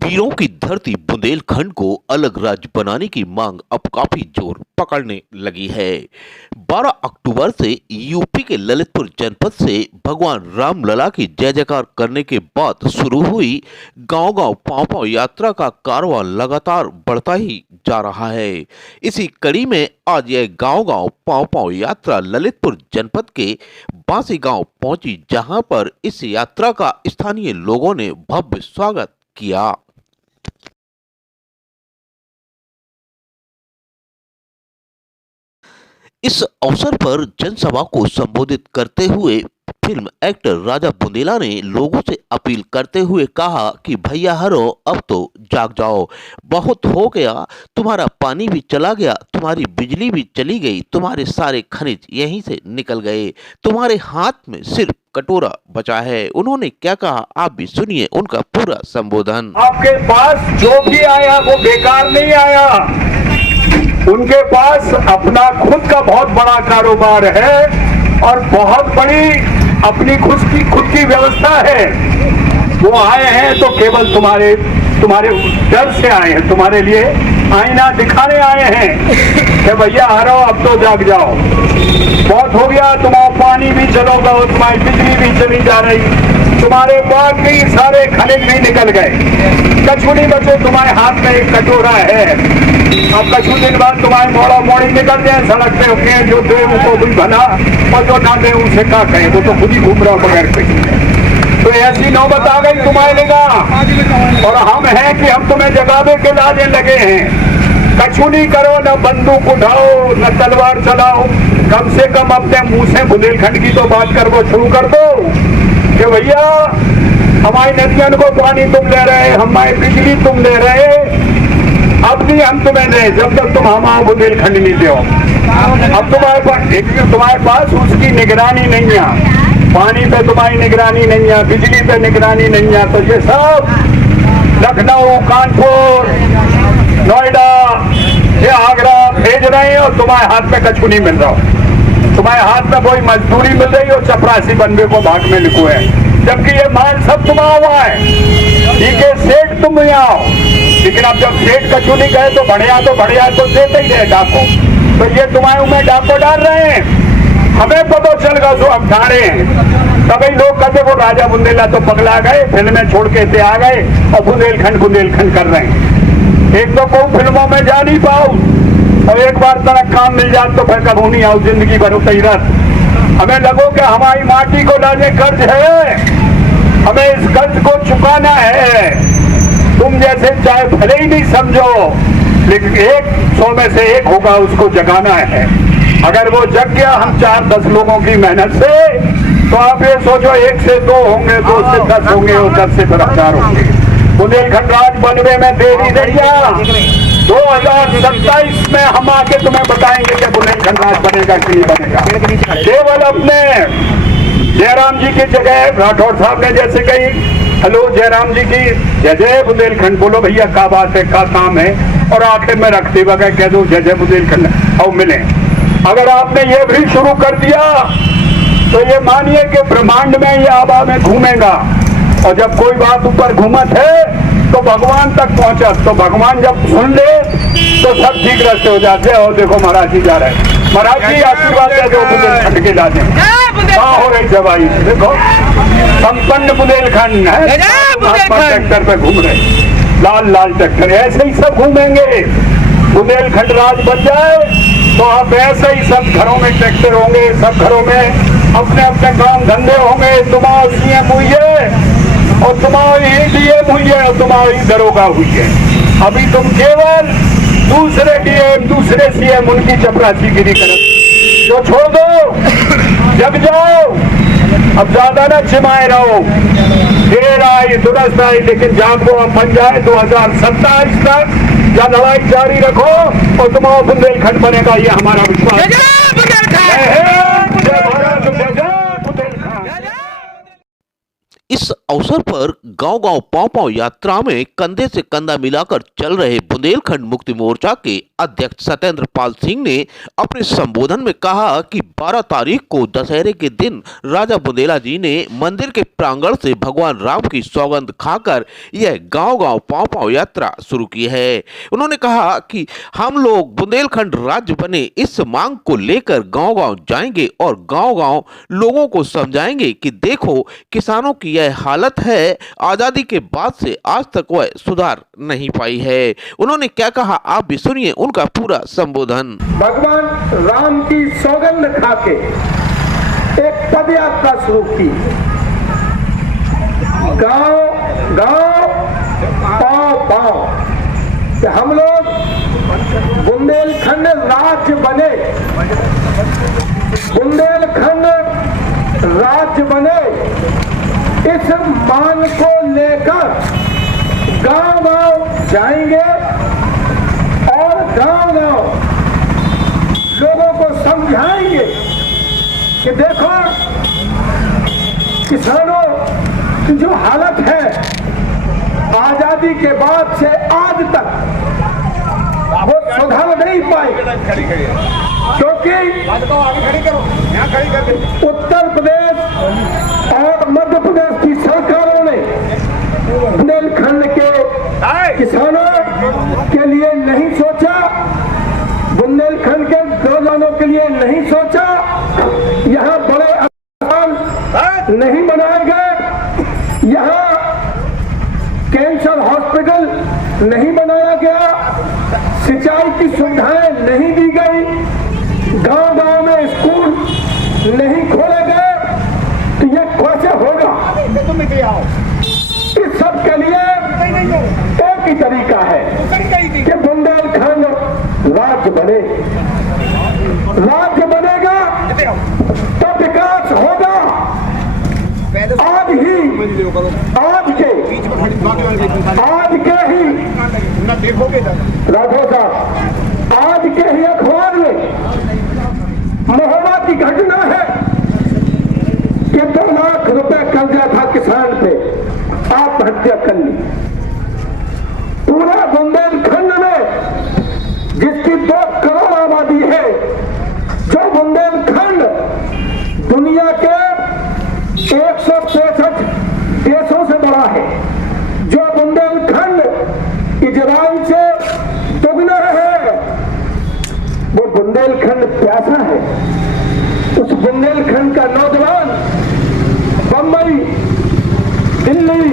वीरों की धरती बुंदेलखंड को अलग राज्य बनाने की मांग अब काफी जोर पकड़ने लगी है। 12 अक्टूबर से यूपी के ललितपुर जनपद से भगवान रामलला की जय जयकार करने के बाद शुरू हुई गांव-गांव पांव-पांव यात्रा का कारवां लगातार बढ़ता ही जा रहा है। इसी कड़ी में आज यह गांव-गांव पांव-पांव यात्रा ललितपुर जनपद के बांसी गांव पहुंची, जहां पर इस यात्रा का स्थानीय लोगों ने भव्य स्वागत किया। इस अवसर पर जनसभा को संबोधित करते हुए फिल्म एक्टर राजा बुंदेला ने लोगों से अपील करते हुए कहा कि भैया हरो, अब तो जाग जाओ, बहुत हो गया, तुम्हारा पानी भी चला गया, तुम्हारी बिजली भी चली गई, तुम्हारे सारे खनिज यहीं से निकल गए, तुम्हारे हाथ में सिर्फ कटोरा बचा है। उन्होंने क्या कहा, आप भी सुनिए उनका पूरा संबोधन। आपके पास जो भी आया वो बेकार नहीं आया, उनके पास अपना खुद का बहुत बड़ा कारोबार है और बहुत बड़ी अपनी खुद की व्यवस्था है। वो आए हैं तो केवल तुम्हारे डर से आए हैं, तुम्हारे लिए आईना दिखाने आए हैं कि भैया हरो, अब तो जाग जाओ, बहुत हो गया, तुम्हारा पानी भी चलोगा, तुम्हारी बिजली भी चली जा रही, तुम्हारे बाकी सारे खनिज नहीं निकल गए, कछु नहीं बचे, तुम्हारे हाथ में एक कटोरा है। अब कछु दिन बाद तुम्हारे मोड़ा मोड़ी निकल जाए सड़क पे, होके जो दे उनको भी भला और जो ना दे उसे क्या कहे, वो तो खुद ही घूम रहा बगैर कहीं। तो ऐसी नौबत आ गई तुम्हारे निगाह, और हम हैं कि हम तुम्हें जगावे के लाने लगे हैं। कछु नहीं करो, न बंदूक उठाओ, न तलवार चलाओ, कम से कम अपने मुंह से बुंदेलखंड की तो बात कर वो शुरू कर दो कि भैया हमारी नदियों को पानी तुम ले रहे, हमारी बिजली तुम ले रहे, अब नहीं हम तुम्हें दे जब तक तुम हमारा बुंदेलखंड नहीं दो। अब तुम्हारे पास उसकी निगरानी नहीं है, पानी पे तुम्हारी निगरानी नहीं है, बिजली पे निगरानी नहीं है, तो ये सब लखनऊ, कानपुर, नोएडा, ये आगरा भेज रहे हैं और तुम्हारे हाथ में कछु नहीं मिल रहा। तुम्हारे हाथ में कोई मजदूरी मिल रही हो, चपरासी बनवे को भाग में लिखो है, जबकि ये माल सब तुम्हारा हुआ है। ठीक है, सेठ तुम यहाँ आओ, लेकिन अब जब सेठ कछु नहीं कहे तो बढ़िया तो देते ही रहे डाको, तो ये तुम्हारे में डाको डाल रहे हैं। हमें पता चल गया जो अब ठाणे हैं, तभी लोग कहते वो राजा बुंदेला तो पगला गए, फिल्में छोड़ के आ गए और बुंदेलखंड कर रहे हैं। एक तो कोई फिल्मों में जा नहीं पाओ, और एक बार तरह काम मिल जाए तो फिर कभी नहीं आओ, जिंदगी भर तैरत। हमें लगो कि हमारी माटी को लाने कर्ज है, हमें इस कर्ज को चुकाना है। तुम जैसे चाहे भले ही नहीं समझो, लेकिन 100 में से 1 होगा, उसको जगाना है। अगर वो जग गया हम 4-10 लोगों की मेहनत से, तो आप ये सोचो 1 से 2 होंगे, 2 से 10 होंगे और 10 से फिर 1000 होंगे। बुंदेलखंड राज बनने में देरी नहीं है। 2027 में हम आके तुम्हें बताएंगे कि बुंदेलखंड राज बनेगा कि नहीं बनेगा। केवल अपने जयराम जी की जगह राठौर साहब ने जैसे कही, हेलो जयराम जी की जय जय बुंदेलखंड, बोलो भैया क्या बात है, क्या काम है, और आखिर में रखते वगैरह कह दो जय जय बुंदेलखंड और मिले। अगर आपने ये भी शुरू कर दिया तो ये मानिए कि ब्रह्मांड में ये हवा में घूमेगा, और जब कोई बात ऊपर घूमत है तो भगवान तक पहुंचत, तो भगवान जब सुन ले तो सब ठीक रास्ते हो जाते हैं। और देखो महाराज जी जा रहे हैं, महाराज जी आशीर्वाद है जो बुंदेलखंड के लाने हो रही जवाई, देखो संपन्न बुंदेलखंड है, ट्रैक्टर पे घूम रहे, लाल ट्रैक्टर, ऐसे ही सब घूमेंगे। बुंदेलखंड राज बन जाए तो आप ऐसे ही सब घरों में ट्रैक्टर होंगे, सब घरों में अपने अपने काम धंधे होंगे। तुम्हारा सीएम हुई है और तुम्हारी डीएम हुई है और तुम्हारी दरोगा हुई है। अभी तुम केवल दूसरे डीएम, दूसरे सीएम उनकी चपरासीगिरी करो, जो छोड़ दो, जग जाओ। अब ज्यादा न चिमाए रहो, देर आई दुरुस्त आई, लेकिन जागो अब बन जाए 2027 तक, या लड़ाई जारी रखो और तुम्हारा बुंदेलखंड बनेगा, ये हमारा विश्वास है। इस अवसर पर गांव-गांव पांव-पांव यात्रा में कंधे से कंधा मिलाकर चल रहे बुंदेलखंड मुक्ति मोर्चा के अध्यक्ष सत्येंद्र पाल सिंह ने अपने संबोधन में कहा कि 12 तारीख को दशहरे के दिन राजा बुंदेला जी ने मंदिर के प्रांगण से भगवान राम की सौगंध खाकर यह गांव-गांव पांव-पांव यात्रा शुरू की है। उन्होंने कहा कि हम लोग बुंदेलखंड राज्य बने इस मांग को लेकर गांव-गांव जाएंगे और गांव-गांव लोगों को समझाएंगे कि देखो किसानों की यह हालत है, आजादी के बाद से आज तक वह सुधार नहीं पाई है। उन्होंने क्या कहा आप भी सुनिए उनका पूरा संबोधन। भगवान राम की सौगंध खाके एक पद यात्रा शुरू की, गांव गांव पांव पांव, कि हम लोग बुंदेलखंड राज्य बने, बुंदेलखंड राज्य बने इस मांग को लेकर गांव गांव जाएंगे और गांव गांव लोगों को समझाएंगे कि देखो किसानों की जो हालत है आजादी के बाद से आज तक वो सुधार नहीं पाई, क्योंकि उत्तर प्रदेश और मध्य प्रदेश की सरकारों ने बुंदेलखंड के किसानों के लिए नहीं सोचा, बुंदेलखंड के नौजवानों के लिए नहीं सोचा, यहाँ बड़े अस्पताल नहीं बनाए गए, यहाँ कैंसर हॉस्पिटल नहीं बनाया गया, सिंचाई की सुविधाएं नहीं दी गई, गांव-गांव में स्कूल नहीं खोले गए, तो ये कैसे होगा? इस सब के लिए एक ही तरीका है कि बुंदेलखंड राज्य बने, राज्य बनेगा तो विकास होगा। आज के ही राघव साहब, आज के ही अखबार में महोबा की घटना है कि 2 लाख रुपए कर्जा था किसान पे, आत्महत्या कर ली। पूरा बुंदेलखंड में जिसकी 2 करोड़ आबादी है, जो बुंदेलखंड दुनिया के 163 देशों से बड़ा है, जो बुंदेलखंड इजराइल से दुगना है, वो बुंदेलखंड प्यासा है। उस बुंदेलखंड का नौजवान बम्बई, दिल्ली,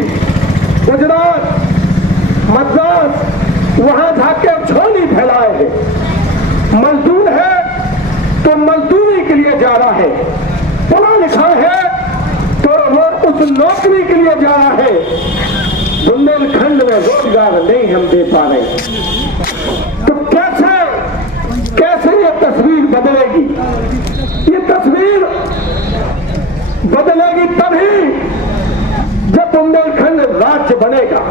गुजरात, मद्रास वहां जाके झोली फैलाए है। मजदूर है तो मजदूरी के लिए जा रहा है, पढ़ा लिखा है तो वो उस नौकरी के लिए जा रहा है। बुंदेलखंड में रोजगार नहीं हम दे पा रहे, तो कैसे ये तस्वीर बदलेगी? ये तस्वीर बदलेगी तभी जब बुंदेलखंड राज्य बनेगा।